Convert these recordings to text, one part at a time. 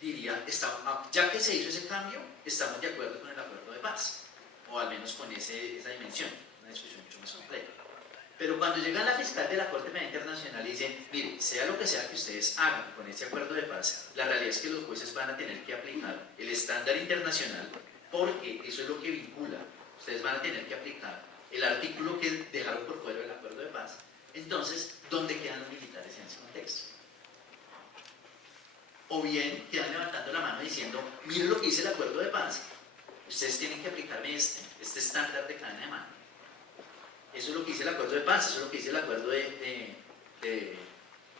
diría, ya que se hizo ese cambio, estamos de acuerdo con el acuerdo de paz, o al menos con esa dimensión, una discusión mucho más compleja. Pero cuando llega la fiscal de la Corte Penal Internacional y dice, mire, sea lo que sea que ustedes hagan con este acuerdo de paz, la realidad es que los jueces van a tener que aplicar el estándar internacional, porque eso es lo que vincula. Ustedes van a tener que aplicar el artículo que dejaron por fuera del acuerdo de paz. Entonces, ¿dónde quedan los militares en ese contexto? O bien quedan levantando la mano diciendo, mire lo que dice el acuerdo de paz, ustedes tienen que aplicarme este estándar de cadena de mando. Eso es lo que dice el acuerdo de paz, eso es lo que dice el acuerdo del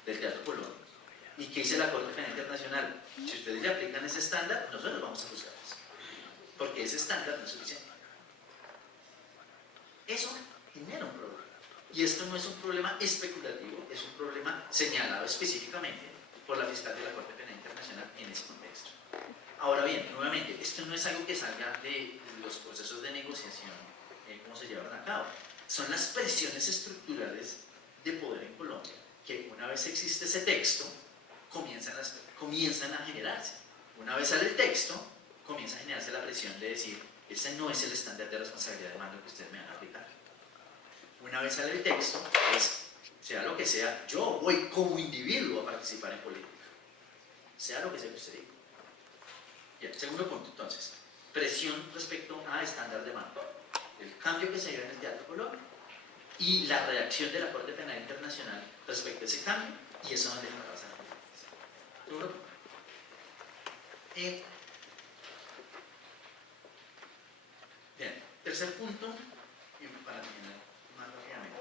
Teatro Colón. ¿Y qué dice la Corte Penal Internacional? Si ustedes le aplican ese estándar, nosotros vamos a juzgarlos, porque ese estándar no es suficiente. Eso genera un problema. Y esto no es un problema especulativo, es un problema señalado específicamente por la fiscal de la Corte Penal Internacional en ese contexto. Ahora bien, nuevamente, esto no es algo que salga de los procesos de negociación, cómo se llevan a cabo. Son las presiones estructurales de poder en Colombia, que una vez existe ese texto, comienzan a generarse. Una vez sale el texto, comienza a generarse la presión de decir, ese no es el estándar de responsabilidad de mando que ustedes me van a aplicar. Una vez sale el texto, sea lo que sea, yo voy como individuo a participar en política. Sea lo que sea que usted diga. Bien, segundo punto, entonces, presión respecto a estándar de mando. El cambio que se dio en el Teatro Colón y la reacción de la Corte Penal Internacional respecto a ese cambio, y eso no deja pasar. Segundo punto. Bien, tercer punto, y para terminar más rápidamente,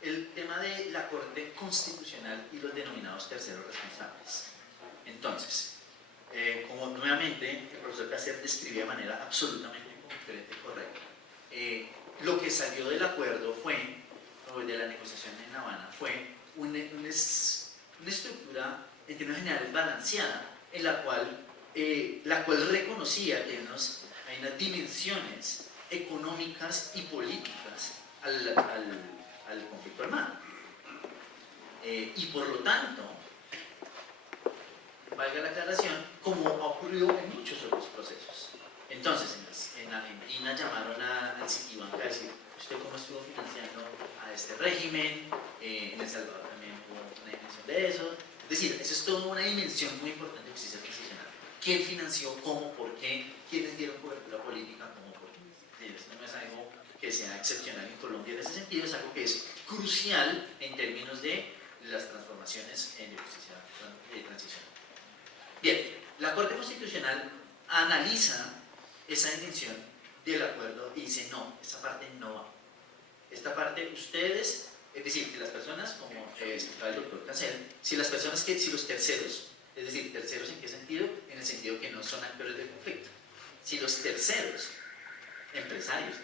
el tema de la Corte Constitucional y los denominados terceros responsables. Entonces, como nuevamente el profesor Cáceres describía de manera absolutamente concreta y correcta, lo que salió del acuerdo o de la negociación en La Habana, fue una estructura en términos generales balanceada, en la cual reconocía que hay unas dimensiones económicas y políticas al conflicto armado. Y por lo tanto, valga la aclaración, como ha ocurrido en muchos otros procesos. Entonces, en Argentina llamaron al Citibank a decir, ¿usted cómo estuvo financiando a este régimen? En El Salvador también hubo una dimensión de eso. Es decir, eso es toda una dimensión muy importante de justicia transicional. ¿Quién financió? ¿Cómo? ¿Por qué? ¿Quiénes dieron cobertura política? ¿Cómo? ¿Por qué? Esto no es algo que sea excepcional en Colombia en ese sentido, es algo que es crucial en términos de las transformaciones en justicia transicional. Bien, la Corte Constitucional analiza esa dimensión del acuerdo y dice, no, esta parte no va. Esta parte, ustedes, es decir, que las personas, como explicaba el doctor Cáceres, si los terceros, es decir, terceros en qué sentido? En el sentido que no son actores del conflicto. Si los terceros, empresarios,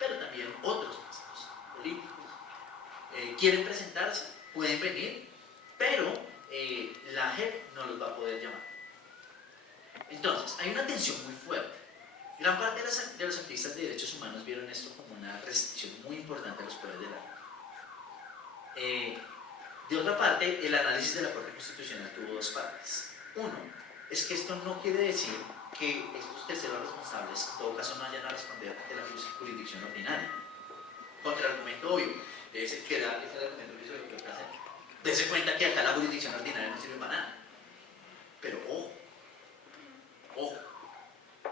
pero también otros políticos, quieren presentarse, pueden venir, pero la JEP no los va a poder llamar. Entonces, hay una tensión muy fuerte. Gran parte de los activistas de derechos humanos vieron esto como una restricción muy importante a los poderes de la JEP. De otra parte, el análisis de la Corte Constitucional tuvo dos partes. Uno, es que esto no quiere decir que estos terceros responsables en todo caso no vayan a responder ante la jurisdicción ordinaria. Contraargumento obvio, ese que era el argumento que hizo el doctor Cáceres. Dese cuenta que acá la jurisdicción ordinaria no sirve para nada. Pero ojo,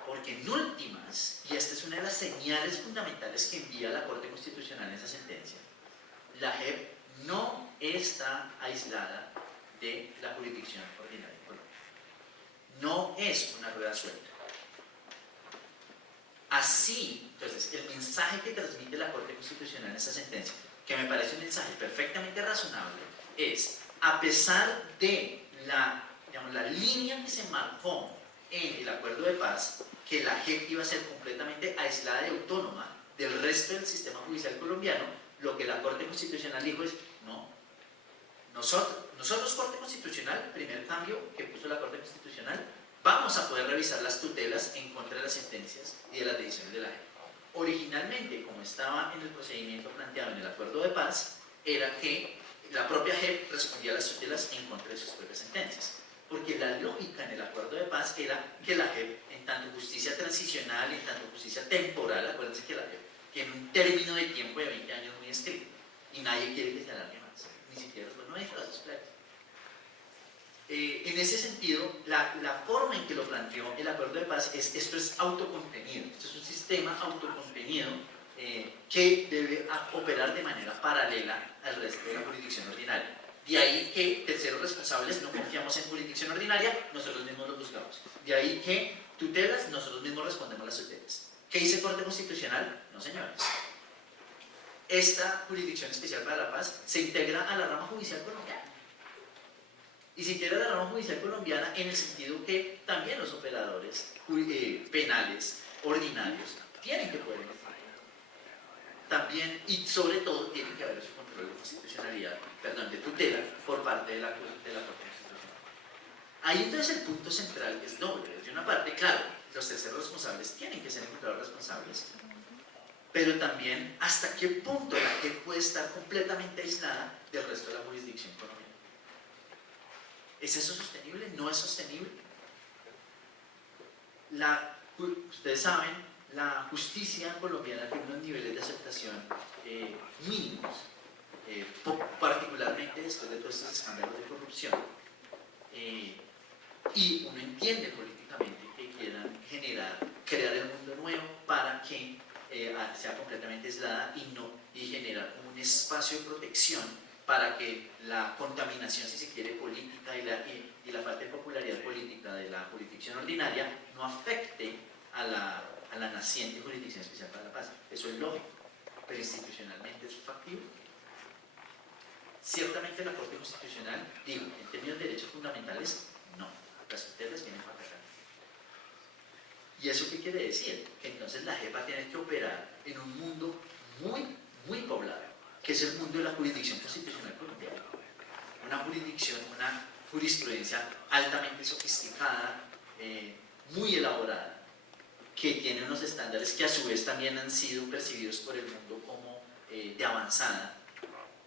porque en últimas, y esta es una de las señales fundamentales que envía la Corte Constitucional en esa sentencia, la JEP no está aislada de la jurisdicción ordinaria en Colombia. No es una rueda suelta. Así, entonces, el mensaje que transmite la Corte Constitucional en esa sentencia, que me parece un mensaje perfectamente razonable, es, a pesar de la línea que se marcó en el acuerdo de paz, que la JEP iba a ser completamente aislada y autónoma del resto del sistema judicial colombiano, lo que la Corte Constitucional dijo es, no, nosotros Corte Constitucional, primer cambio que puso la Corte Constitucional, vamos a poder revisar las tutelas en contra de las sentencias y de las decisiones de la JEP. Originalmente, como estaba en el procedimiento planteado en el acuerdo de paz, era que la propia JEP respondía a las tutelas en contra de sus propias sentencias, porque la temporal. Acuérdense que la JEP tiene un término de tiempo de 20 años muy estricto y nadie quiere que se alargue más, ni siquiera los no hay frases claras. En ese sentido, la forma en que lo planteó el acuerdo de paz es: esto es autocontenido, esto es un sistema autocontenido que debe operar de manera paralela al resto de la jurisdicción ordinaria. De ahí que terceros responsables no confiamos en jurisdicción ordinaria, nosotros mismos lo buscamos. De ahí que tutelas, nosotros mismos respondemos las tutelas. ¿Qué dice Corte Constitucional? No, señores. Esta Jurisdicción Especial para la Paz se integra a la rama judicial colombiana. Y se integra a la rama judicial colombiana en el sentido que también los operadores penales ordinarios tienen que poder investigar. También, y sobre todo, tiene que haber ese control de constitucionalidad, perdón, de tutela por parte de la Corte Constitucional. Ahí entonces el punto central es doble. De una parte, claro, los terceros responsables tienen que ser encontrados responsables, pero también hasta qué punto la JEP puede estar completamente aislada del resto de la jurisdicción colombiana. ¿Es eso sostenible? ¿No es sostenible? Ustedes saben, la justicia colombiana tiene unos niveles de aceptación mínimos, particularmente después de todos estos escándalos de corrupción. Y uno entiende políticamente que quieran crear el mundo nuevo para que sea completamente aislada y generar como un espacio de protección para que la contaminación, si se quiere, política y la falta de popularidad política de la jurisdicción ordinaria no afecte a la naciente Jurisdicción Especial para la Paz. Eso es lógico, pero institucionalmente es factible. Ciertamente la Corte Constitucional, digo, en términos de derechos fundamentales, no. Las tutelas vienen para acá. ¿Y eso qué quiere decir? Que entonces la JEP va a tener que operar en un mundo muy, muy poblado, que es el mundo de la jurisdicción constitucional colombiana. Una jurisprudencia altamente sofisticada, muy elaborada, que tiene unos estándares que a su vez también han sido percibidos por el mundo como de avanzada.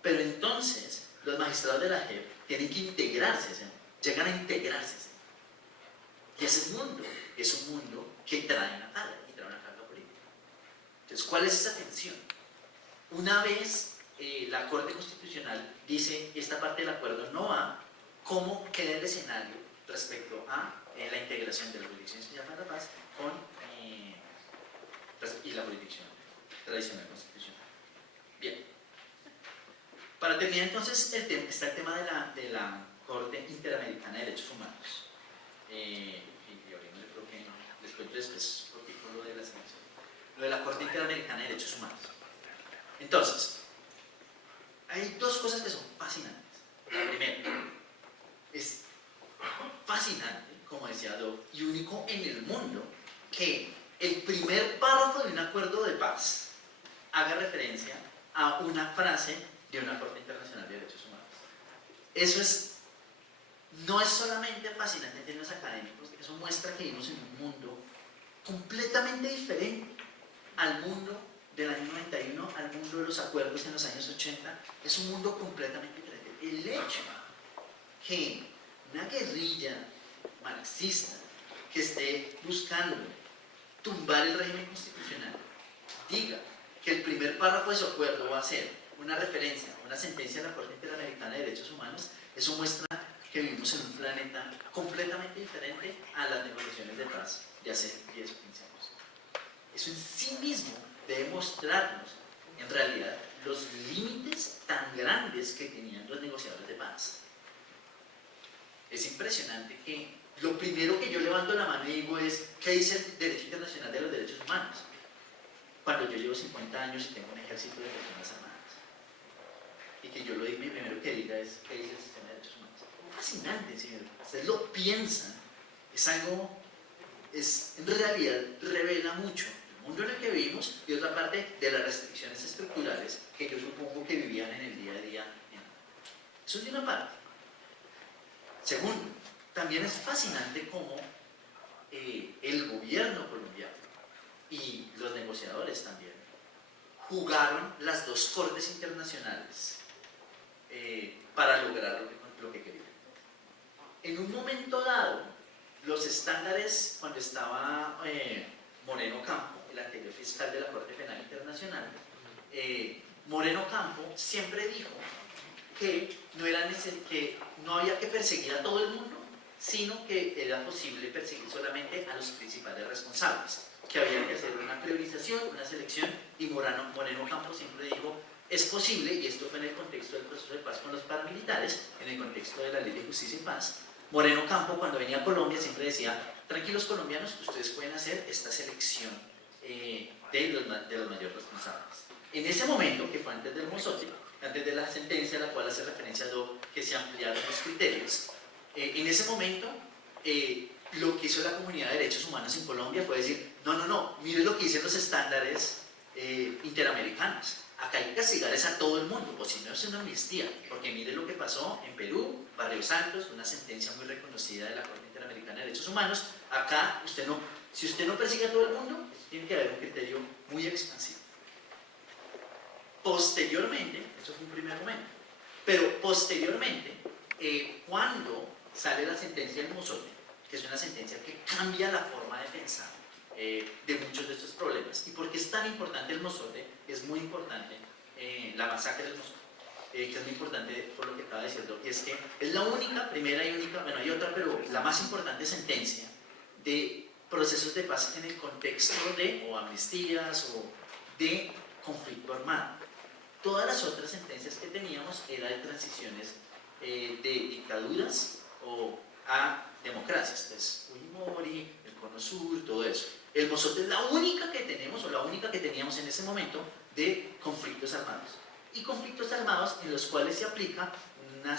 Pero entonces los magistrados de la JEP tienen que integrarse, llegan a integrarse. Y ese mundo es un mundo que trae una carga, y trae una carga política. Entonces, ¿cuál es esa tensión? Una vez la Corte Constitucional dice esta parte del acuerdo no va, ¿cómo queda el escenario respecto a la integración de la Jurisdicción Especial para la Paz y la jurisdicción tradicional constitucional? Bien. Para terminar entonces está el tema de la Corte Interamericana de Derechos Humanos. Y ahorita yo creo que les cuento después lo de la selección. Lo de la Corte Interamericana de Derechos Humanos. Entonces, hay dos cosas que son fascinantes. La primera, es fascinante, como decía Doug, y único en el mundo, que el primer párrafo de un acuerdo de paz haga referencia a una frase de una Corte Internacional de Derechos Humanos. Eso no es solamente fascinante en términos académicos, eso muestra que vivimos en un mundo completamente diferente al mundo del año 91, al mundo de los acuerdos en los años 80. Es un mundo completamente diferente. El hecho que una guerrilla marxista que esté buscando tumbar el régimen constitucional diga que el primer párrafo de su acuerdo va a ser una referencia, una sentencia de la Corte Interamericana de Derechos Humanos, eso muestra que vivimos en un planeta completamente diferente a las negociaciones de paz de hace 10 o 15 años. Eso en sí mismo debe mostrarnos, en realidad, los límites tan grandes que tenían los negociadores de paz. Es impresionante que lo primero que yo levanto la mano y digo es: ¿qué dice el derecho internacional de los derechos humanos? Cuando yo llevo 50 años y tengo un ejército de personas armadas. Y que yo lo primero que diga es: ¿qué dice el sistema de derechos humanos? Fascinante, señor. Ustedes lo piensan. Es algo, en realidad revela mucho el mundo en el que vivimos y otra parte de las restricciones estructurales que yo supongo que vivían en el día a día. Eso es de una parte. Segundo, también es fascinante cómo el gobierno colombiano y los negociadores también jugaron las dos cortes internacionales para lograr lo que querían. En un momento dado, los estándares, cuando estaba Moreno Campo, el anterior fiscal de la Corte Penal Internacional, Moreno Campo siempre dijo que no había que perseguir a todo el mundo, sino que era posible perseguir solamente a los principales responsables, que había que hacer una priorización, una selección, y Moreno Campo siempre dijo, es posible, y esto fue en el contexto del proceso de paz con los paramilitares, en el contexto de la Ley de Justicia y Paz. Moreno Campo, cuando venía a Colombia, siempre decía, tranquilos colombianos, ustedes pueden hacer esta selección de los mayores responsables. En ese momento, que fue antes del Mozote, antes de la sentencia a la cual hace referencia Doe, que se ampliaron los criterios, en ese momento lo que hizo la comunidad de derechos humanos en Colombia fue decir, no, mire lo que dicen los estándares interamericanos, acá hay que castigar a todo el mundo, o si no es una amnistía, porque mire lo que pasó en Perú, Barrios Altos, una sentencia muy reconocida de la Corte Interamericana de Derechos Humanos, acá si usted no persigue a todo el mundo, tiene que haber un criterio muy expansivo. Posteriormente, eso fue un primer momento, pero posteriormente, cuando sale la sentencia del Mozote, que es una sentencia que cambia la forma de pensar de muchos de estos problemas. ¿Y por qué es tan importante el Mozote? Es muy importante la masacre del Mozote, que es muy importante por lo que estaba diciendo, y es que es la única, primera y única, bueno, hay otra, pero la más importante sentencia de procesos de paz en el contexto de o amnistías o de conflicto armado. Todas las otras sentencias que teníamos eran de transiciones de dictaduras o a democracias, entonces Fujimori, el Cono Sur, todo eso. El Mozote es la única que tenemos, o la única que teníamos en ese momento, de conflictos armados. Y conflictos armados en los cuales se aplica un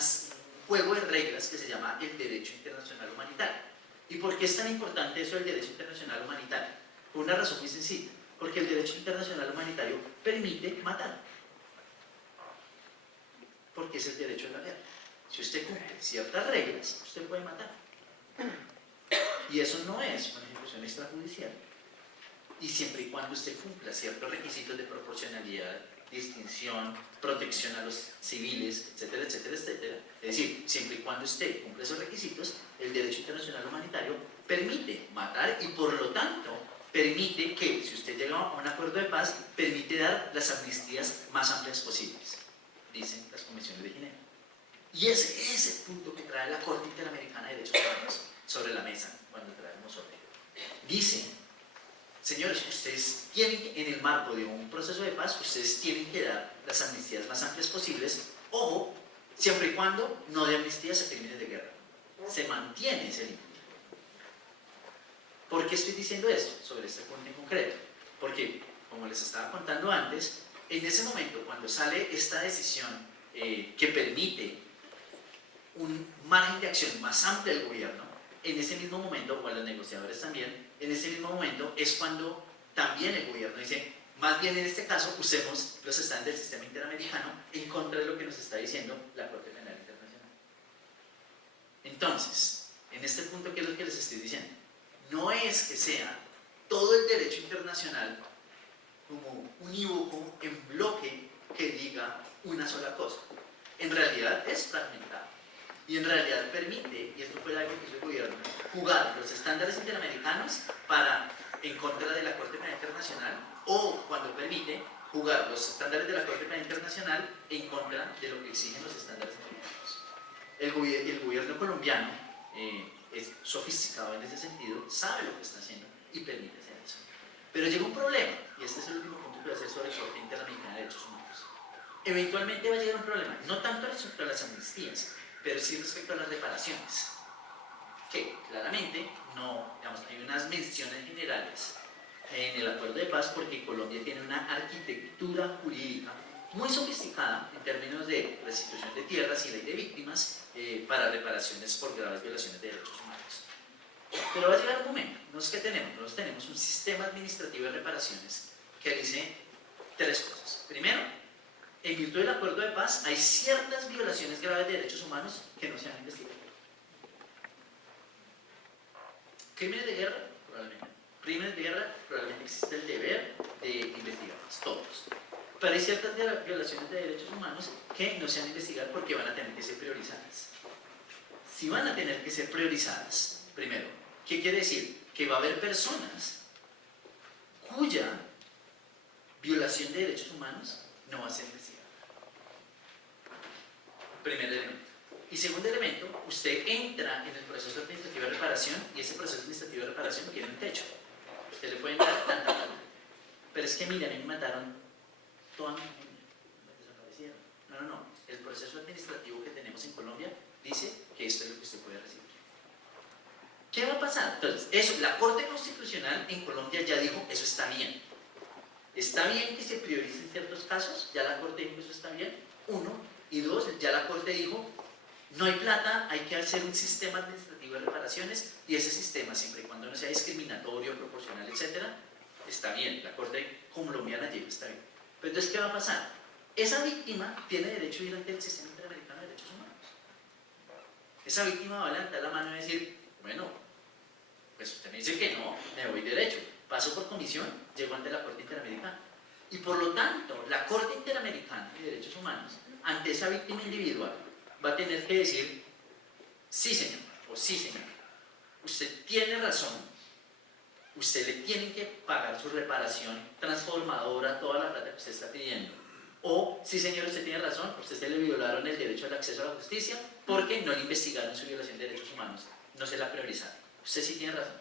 juego de reglas que se llama el derecho internacional humanitario. ¿Y por qué es tan importante eso del derecho internacional humanitario? Por una razón muy sencilla, porque el derecho internacional humanitario permite matar. Porque es el derecho de la guerra. Si usted cumple ciertas reglas, usted puede matar. Y eso no es una ejecución extrajudicial. Y siempre y cuando usted cumpla ciertos requisitos de proporcionalidad, distinción, protección a los civiles, etcétera, etcétera, etcétera. Es decir, siempre y cuando usted cumple esos requisitos, el derecho internacional humanitario permite matar y por lo tanto permite que, si usted llega a un acuerdo de paz, permite dar las amnistías más amplias posibles, dicen las comisiones de Ginebra. Y ese es el punto que trae la Corte Interamericana de Derechos Humanos sobre la mesa cuando traemos sobre. Dice, señores, ustedes tienen, en el marco de un proceso de paz, ustedes tienen que dar las amnistías más amplias posibles, ojo, siempre y cuando no de amnistías a crímenes de guerra. Se mantiene ese límite. ¿Por qué estoy diciendo esto sobre este punto en concreto? Porque, como les estaba contando antes, en ese momento, cuando sale esta decisión que permite un margen de acción más amplio del gobierno, en ese mismo momento, o a los negociadores también, en ese mismo momento es cuando también el gobierno dice, más bien en este caso usemos los estándares del sistema interamericano en contra de lo que nos está diciendo la Corte Penal Internacional. Entonces, en este punto, ¿qué es lo que les estoy diciendo? No es que sea todo el derecho internacional como unívoco, en bloque, que diga una sola cosa. En realidad es fragmentado. Y en realidad permite, y esto fue algo que hizo el gobierno, jugar los estándares interamericanos en contra de la Corte Penal Internacional, o cuando permite jugar los estándares de la Corte Penal Internacional en contra de lo que exigen los estándares americanos. El gobierno colombiano es sofisticado en ese sentido, sabe lo que está haciendo y permite hacer eso. Pero llega un problema, y este es el último punto que voy a hacer sobre la Corte Interamericana de Derechos Humanos. Eventualmente va a llegar un problema, no tanto respecto a las amnistías, pero sí respecto a las reparaciones, que claramente no, digamos, hay unas menciones generales en el acuerdo de paz porque Colombia tiene una arquitectura jurídica muy sofisticada en términos de restitución de tierras y ley de víctimas para reparaciones por graves violaciones de derechos humanos. Pero va a llegar un momento, nosotros tenemos un sistema administrativo de reparaciones que dice tres cosas. Primero, en virtud del acuerdo de paz, hay ciertas violaciones graves de derechos humanos que no se han investigado. Crímenes de guerra, probablemente. Crímenes de guerra, probablemente existe el deber de investigarlos, todos. Pero hay ciertas violaciones de derechos humanos que no se han investigado porque van a tener que ser priorizadas. Si van a tener que ser priorizadas, primero, ¿qué quiere decir? Que va a haber personas cuya violación de derechos humanos no va a ser investigada. Primer elemento. Y segundo elemento, usted entra en el proceso administrativo de reparación y ese proceso administrativo de reparación tiene un techo. Usted le pueden dar tanta. Pero es que mire, a mí me mataron toda mi familia, me desaparecieron. No. El proceso administrativo que tenemos en Colombia dice que esto es lo que usted puede recibir. ¿Qué va a pasar? Entonces, eso, la Corte Constitucional en Colombia ya dijo, eso está bien. Está bien que se prioricen ciertos casos, ya la Corte dijo que eso está bien, uno, y dos, ya la Corte dijo, no hay plata, hay que hacer un sistema administrativo de reparaciones y ese sistema, siempre y cuando no sea discriminatorio, proporcional, etc., está bien, la Corte colombiana llega, está bien. Pero entonces, ¿qué va a pasar? Esa víctima tiene derecho a ir ante el Sistema Interamericano de Derechos Humanos. Esa víctima va a levantar la mano y decir, bueno, pues usted me dice que no, me voy derecho, paso por comisión, llego ante la Corte Interamericana. Y por lo tanto, la Corte Interamericana de Derechos Humanos, ante esa víctima individual, va a tener que decir, sí señor, o sí señor, usted tiene razón, usted le tiene que pagar su reparación transformadora, toda la plata que usted está pidiendo. O, sí señor, usted tiene razón, usted se le violaron el derecho al acceso a la justicia porque no le investigaron su violación de derechos humanos, no se la priorizaron. Usted sí tiene razón.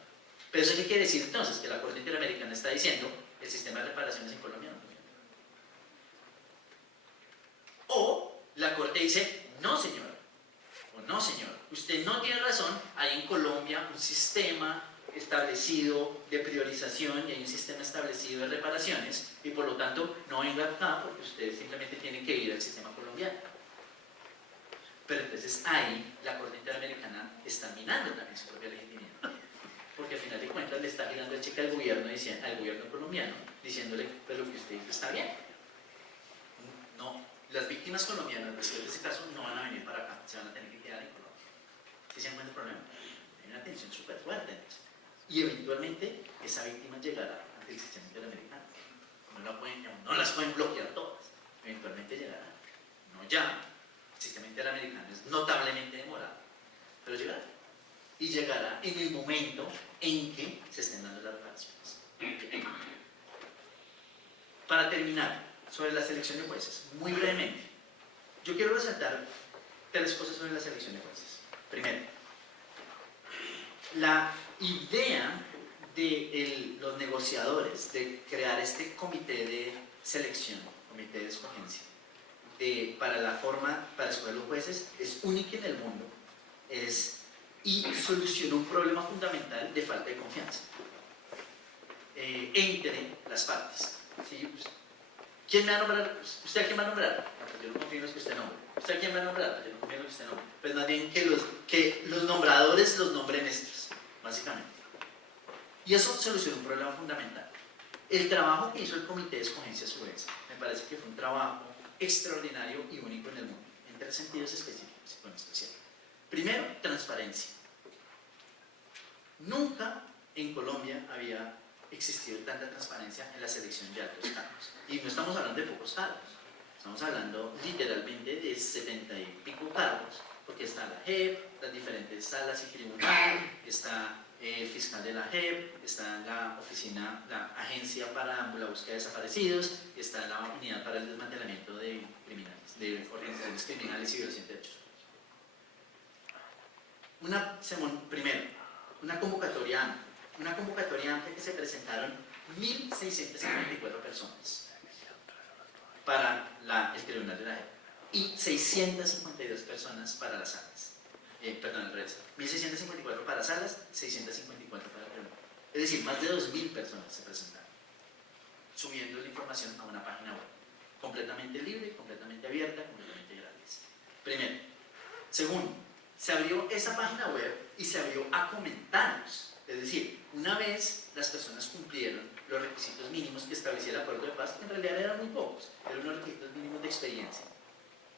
Pero eso qué quiere decir entonces, que la Corte Interamericana está diciendo el sistema de reparaciones en Colombia no funciona. O la Corte dice, no señor, o no señor, usted no tiene razón, hay en Colombia un sistema establecido de priorización y hay un sistema establecido de reparaciones y por lo tanto no venga acá porque ustedes simplemente tienen que ir al sistema colombiano. Pero entonces ahí la Corte Interamericana está minando también su propia legitimidad, porque al final de cuentas le está mirando el cheque al gobierno colombiano diciéndole, pero lo que usted dice está bien. No, las víctimas colombianas después de ese caso no van a venir para acá, se van a tener que quedar en Colombia. ¿Sí se encuentra el problema? Hay una tensión súper fuerte en eso. Y eventualmente esa víctima llegará ante el sistema interamericano. No las pueden bloquear todas, eventualmente llegará. No ya, el sistema interamericano es notablemente demorado, pero llegará. Y llegará en el momento en que se estén dando las reparaciones. Para terminar, sobre la selección de jueces, muy brevemente, yo quiero resaltar 3 cosas sobre la selección de jueces. Primero, la idea de los negociadores de crear este comité de selección, comité de escogencia, para escoger los jueces, es única en el mundo y soluciona un problema fundamental de falta de confianza entre las partes. ¿Sí? ¿Quién me va a nombrar? ¿Usted a quién va a nombrar? Yo no confío en los que usted nombre. ¿Usted a quién va a nombrar? Yo no confío en los que usted nombre. Pues más bien que los nombradores los nombren estos, básicamente. Y eso soluciona un problema fundamental. El trabajo que hizo el comité de escogencia a su vez, me parece que fue un trabajo extraordinario y único en el mundo, en 3 sentidos específicos, con esto cierto. Primero, transparencia. Nunca en Colombia había existido tanta transparencia en la selección de altos cargos. Y no estamos hablando de pocos cargos, estamos hablando literalmente de 70 y pico cargos, porque está la JEP, las diferentes salas y tribunales, está el fiscal de la JEP, está la oficina, la agencia para la búsqueda de desaparecidos, está la unidad para el desmantelamiento de criminales, de organizaciones criminales y violación de derechos. Primero, una convocatoria amplia que se presentaron 1.654 personas para el tribunal de la JEP y 652 personas para las salas. Perdón, al revés, 1.654 para salas, 654 para el tribunal. Es decir, más de 2.000 personas se presentaron, subiendo la información a una página web, completamente libre, completamente abierta, completamente gratis. Primero. Segundo, se abrió esa página web y se abrió a comentarios. Es decir, una vez las personas cumplieron los requisitos mínimos que establecía el acuerdo de paz, que en realidad eran muy pocos, eran unos requisitos mínimos de experiencia.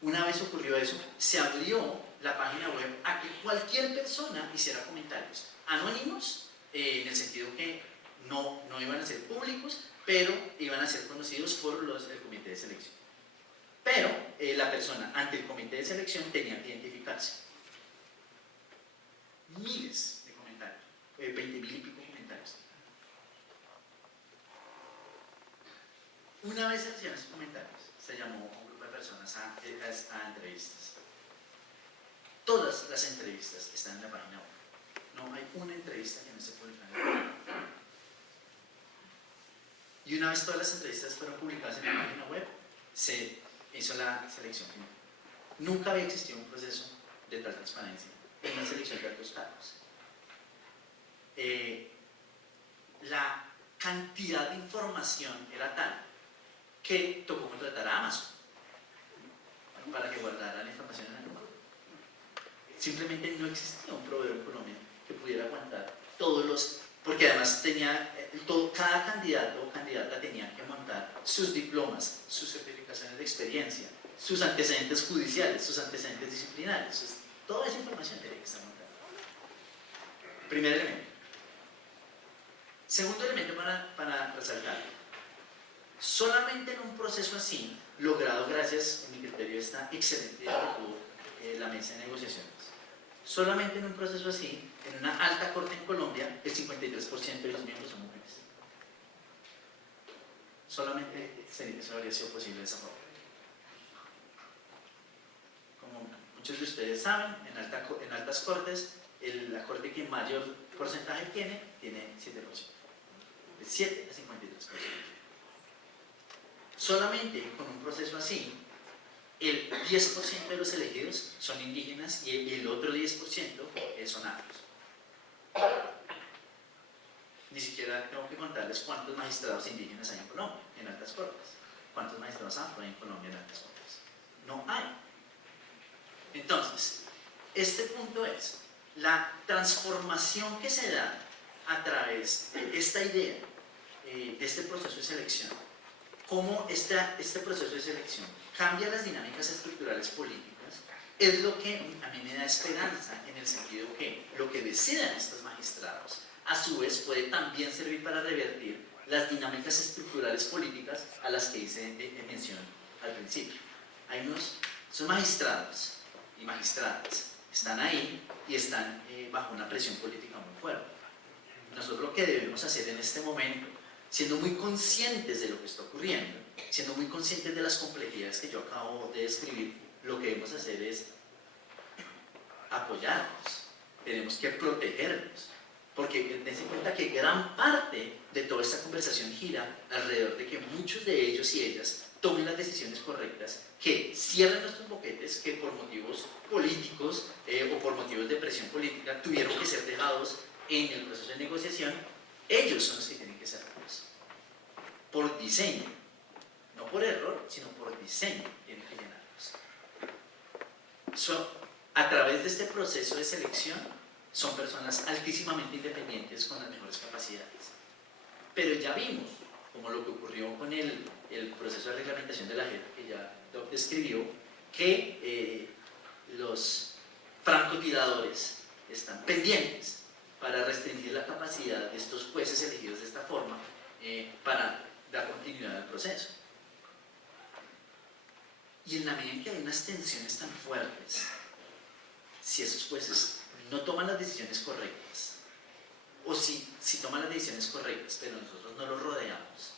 Una vez ocurrió eso, se abrió la página web a que cualquier persona hiciera comentarios anónimos, en el sentido que no iban a ser públicos, pero iban a ser conocidos por el comité de selección. Pero la persona ante el comité de selección tenía que identificarse. Miles de comentarios, 20.000 y pico comentarios. Una vez seleccionados esos comentarios, se llamó a un grupo de personas a entrevistas. Todas las entrevistas están en la página web. No hay una entrevista que no se publica en la página web. Y una vez todas las entrevistas fueron publicadas en la página web, se hizo la selección final. Nunca había existido un proceso de tal transparencia en una selección de altos cargos. La cantidad de información era tal que tocó contratar a Amazon para que guardara la información en la nube. Simplemente no existía un proveedor en Colombia que pudiera aguantar todos los... Porque además tenía, cada candidato o candidata tenía que montar sus diplomas, sus certificaciones de experiencia, sus antecedentes judiciales, sus antecedentes disciplinarios. Toda esa información tenía que estar montada. Primer elemento. Segundo elemento para resaltar. Solamente en un proceso así, logrado gracias, en mi criterio, esta excelente idea que tuvo la mesa de negociaciones. Solamente en un proceso así, en una alta corte en Colombia, el 53% de los miembros son mujeres. Solamente eso habría sido posible de esa forma. Como muchos de ustedes saben, en altas cortes, la corte que mayor porcentaje tiene 7%. De 7 a 53%. Solamente con un proceso así, el 10% de los elegidos son indígenas y el otro 10% son afros. Ni siquiera tengo que contarles cuántos magistrados indígenas hay en Colombia, en altas cortes. ¿Cuántos magistrados afro hay en Colombia en altas cortes? No hay. Entonces, este punto es la transformación que se da a través de esta idea, de este proceso de selección. Cómo este proceso de selección cambia las dinámicas estructurales políticas, es lo que a mí me da esperanza, en el sentido que lo que decidan estos magistrados, a su vez, puede también servir para revertir las dinámicas estructurales políticas a las que hice mención al principio. Son magistrados y magistradas, están ahí y están bajo una presión política muy fuerte. Nosotros lo que debemos hacer en este momento, siendo muy conscientes de lo que está ocurriendo, siendo muy conscientes de las complejidades que yo acabo de describir, lo que debemos hacer es apoyarnos, tenemos que protegernos, porque dense cuenta que gran parte de toda esta conversación gira alrededor de que muchos de ellos y ellas tomen las decisiones correctas, que cierren nuestros boquetes, que por motivos políticos o por motivos de presión política tuvieron que ser dejados en el proceso de negociación. Ellos son los que tienen que cerrarlos. Por diseño, no por error, sino por diseño tienen que llenarlos. A través de este proceso de selección, son personas altísimamente independientes con las mejores capacidades. Pero ya vimos, como lo que ocurrió con el proceso de reglamentación de la JEP, que ya Doc describió, que los francotiradores están pendientes para restringir la capacidad de estos jueces elegidos de esta forma para dar continuidad al proceso. Y en la medida en que hay unas tensiones tan fuertes, si esos jueces no toman las decisiones correctas, o si toman las decisiones correctas, pero nosotros no los rodeamos,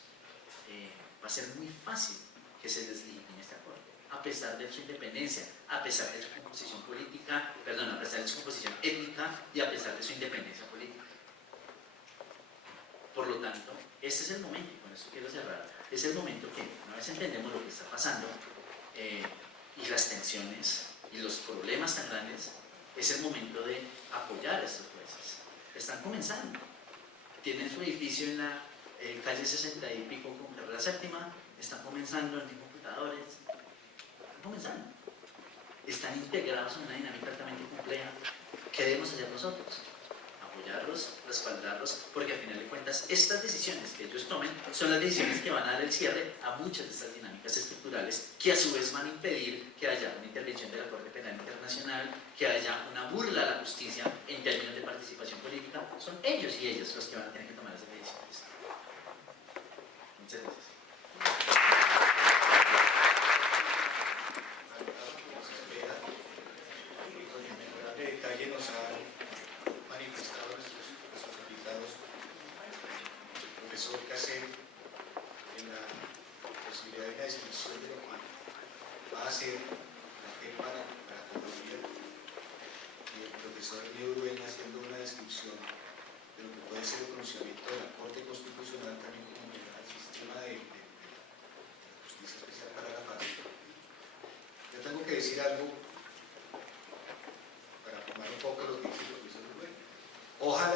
va a ser muy fácil que se deslegitime esta corte, a pesar de su independencia, a pesar de su composición política, perdón, a pesar de su composición étnica y a pesar de su independencia política. Por lo tanto, este es el momento, y con esto quiero cerrar, es el momento que una vez entendemos lo que está pasando y las tensiones y los problemas tan grandes, es el momento de apoyar a estos jueces. Están comenzando. Tienen su edificio en la calle 60 y pico con carrera séptima, están comenzando en computadores, están comenzando. Están integrados en una dinámica altamente compleja. ¿Qué debemos hacer nosotros? Apoyarlos, respaldarlos, porque al final de cuentas estas decisiones que ellos tomen son las decisiones que van a dar el cierre a muchas de estas dinámicas estructurales, que a su vez van a impedir que haya una intervención de la Corte Penal Internacional, que haya una burla a la justicia en términos de participación política. Son ellos y ellas los que van a tener que tomar esas decisiones. Muchas gracias. Detalle nos ha manifestado nuestros invitados, el profesor Casero, en la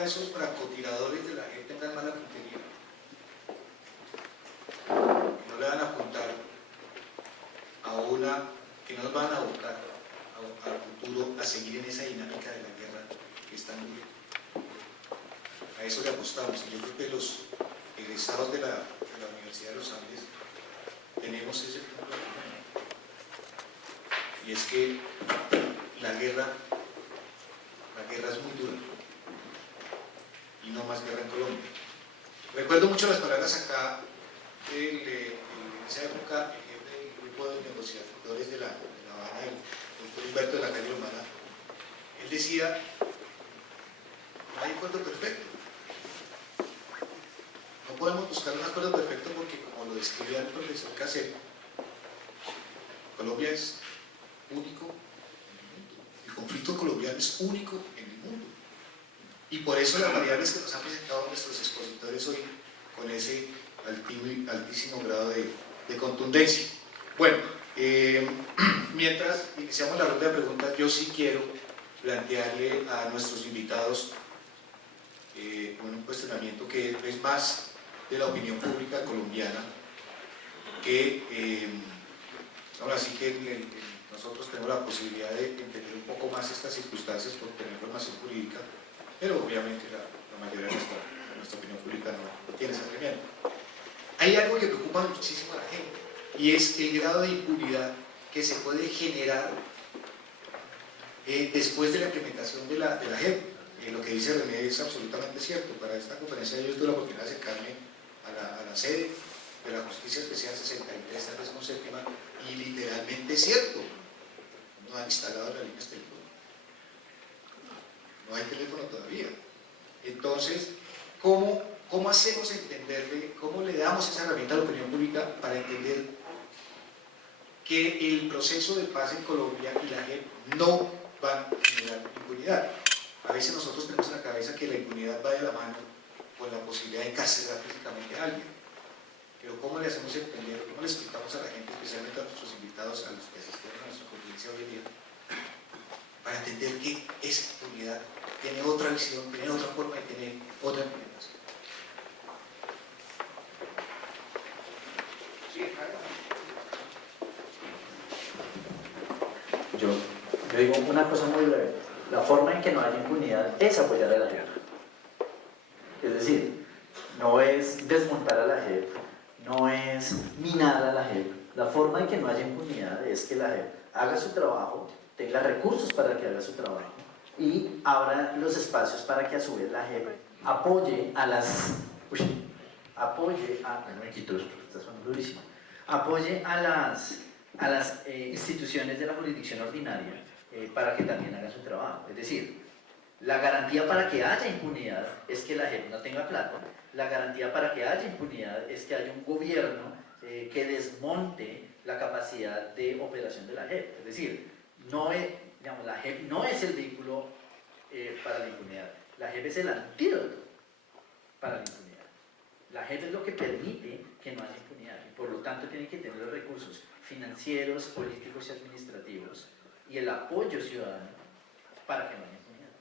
ahora esos francotiradores de la JEP tengan mala puntería. No le van a apuntar a una que nos van a abocar al futuro a seguir en esa dinámica de la guerra que están viviendo. A eso le apostamos. Y yo creo que los egresados de la Universidad de los Andes tenemos ese punto de vista. Y es que la guerra es muy dura. Y no más guerra en Colombia. Recuerdo mucho las palabras acá en esa época, el jefe del grupo de negociadores de la Habana, el doctor Humberto de la Calle Humana. Él decía: no hay acuerdo perfecto. No podemos buscar un acuerdo perfecto porque, como lo describía el profesor Casero, Colombia es único en el mundo. El conflicto colombiano es único en el mundo. Y por eso las variables que nos han presentado nuestros expositores hoy, con ese altísimo grado de contundencia. Bueno, mientras iniciamos la ronda de preguntas, yo sí quiero plantearle a nuestros invitados un cuestionamiento que es más de la opinión pública colombiana, que ahora sí que nosotros tenemos la posibilidad de entender un poco más estas circunstancias por tener formación jurídica, pero obviamente la mayoría de nuestra opinión pública no tiene ese atrevimiento. Hay algo que preocupa muchísimo a la gente, y es el grado de impunidad que se puede generar después de la implementación de la JEP. Lo que dice René es absolutamente cierto. Para esta conferencia yo tuve la oportunidad de acercarme a la sede de la Justicia Especial 63, tal vez con séptima, y literalmente es cierto, no han instalado las líneas telefónicas, no hay teléfono todavía. Entonces, ¿cómo hacemos entenderle, cómo le damos esa herramienta a la opinión pública para entender que el proceso de paz en Colombia y la JEP no van a generar impunidad? A veces nosotros tenemos en la cabeza que la impunidad va de la mano con la posibilidad de encarcelar físicamente a alguien. Pero ¿cómo le hacemos entender, cómo le explicamos a la gente, especialmente a nuestros invitados, a los que asistieron a nuestra conferencia hoy en día, para entender que esa impunidad tiene otra visión, tiene otra forma y tiene otra implementación? Yo digo una cosa muy breve. La forma en que no haya impunidad es apoyar a la JEP. Es decir, no es desmontar a la JEP, no es minar a la JEP. La forma en que no haya impunidad es que la JEP haga su trabajo, tenga recursos para que haga su trabajo y abra los espacios para que a su vez la JEP apoye a las... no me quito esto, estas son durísimas. Apoye a las instituciones de la jurisdicción ordinaria para que también haga su trabajo. Es decir, la garantía para que haya impunidad es que la JEP no tenga plata, la garantía para que haya impunidad es que haya un gobierno que desmonte la capacidad de operación de la JEP. Es decir, la JEP no es el vehículo para la impunidad, la JEP es el antídoto para la impunidad. La JEP es lo que permite que no haya impunidad y por lo tanto tiene que tener los recursos financieros, políticos y administrativos y el apoyo ciudadano para que no haya impunidad.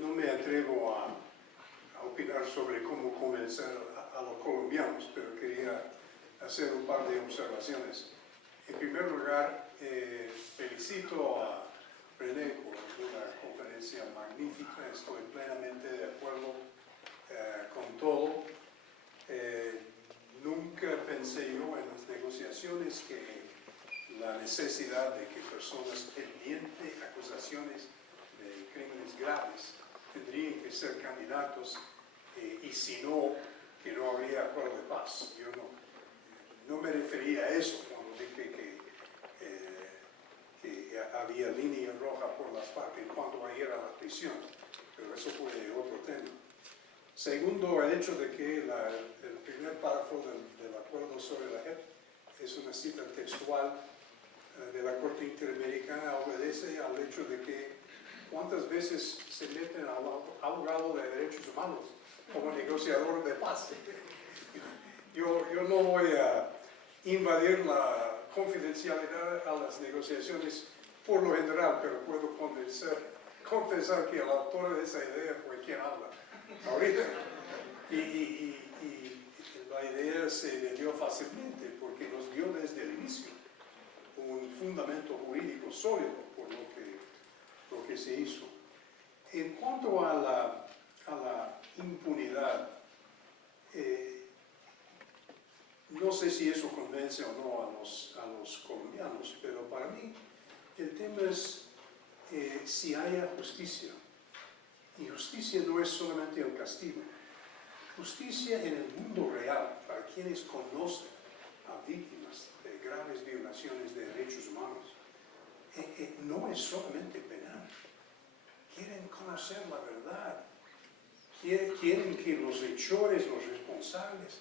No me atrevo a opinar sobre cómo convencer a los colombianos, pero quería hacer un par de observaciones. En primer lugar, felicito a René por una conferencia magnífica, estoy plenamente de acuerdo con todo. Nunca pensé yo en las negociaciones que la necesidad de que personas pendientes de acusaciones de crímenes graves tendrían que ser candidatos y si no, que no habría acuerdo de paz. Yo no me refería a eso cuando dije que había línea roja por las partes cuando va a ir a la prisión, pero eso fue otro tema. Segundo, el hecho de que el primer párrafo del acuerdo sobre la JEP es una cita textual de la Corte Interamericana, obedece al hecho de que cuántas veces se meten al abogado de derechos humanos como negociador de paz. Yo no voy a invadir la confidencialidad a las negociaciones por lo general, pero puedo convencer confesar que el autor de esa idea fue quien habla ahorita. Y la idea se vendió fácilmente porque nos dio desde el inicio un fundamento jurídico sólido por lo que se hizo. En cuanto a la impunidad, no sé si eso convence o no a los colombianos, pero para mí el tema es si haya justicia. Y justicia no es solamente el castigo. Justicia en el mundo real, para quienes conocen a víctimas de graves violaciones de derechos humanos, no es solamente penal. Quieren conocer la verdad. Quieren que los hechores, los responsables,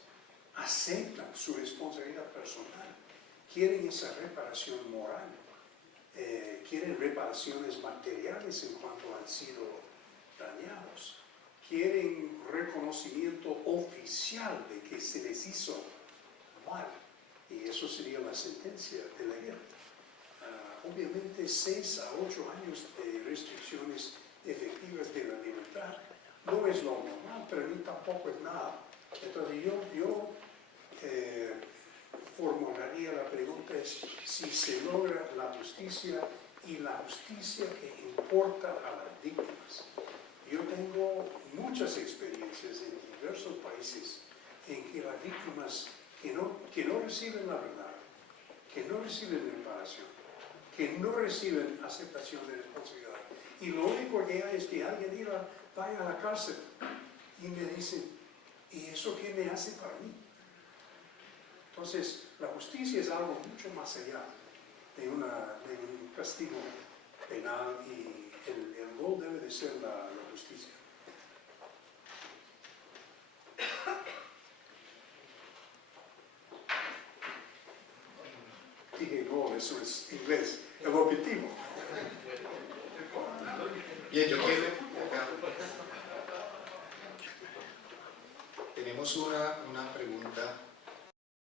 aceptan su responsabilidad personal. Quieren esa reparación moral. Quieren reparaciones materiales en cuanto han sido dañados. Quieren reconocimiento oficial de que se les hizo mal. Y eso sería la sentencia de la guerra. Obviamente 6 a 8 años de restricciones efectivas de la libertad no es lo normal, pero ni tampoco es nada. Entonces yo formularía la pregunta es si se logra la justicia y la justicia que importa a las víctimas. Yo tengo muchas experiencias en diversos países en que las víctimas que no reciben la verdad, que no reciben reparación, que no reciben aceptación de responsabilidad, y lo único que hay es que alguien vaya a la cárcel y me dice, ¿y eso qué me hace para mí? Entonces, la justicia es algo mucho más allá de un castigo penal y el gol debe de ser la justicia. Dije gol, eso es inglés, el objetivo. Bien, yo quiero... Tenemos una pregunta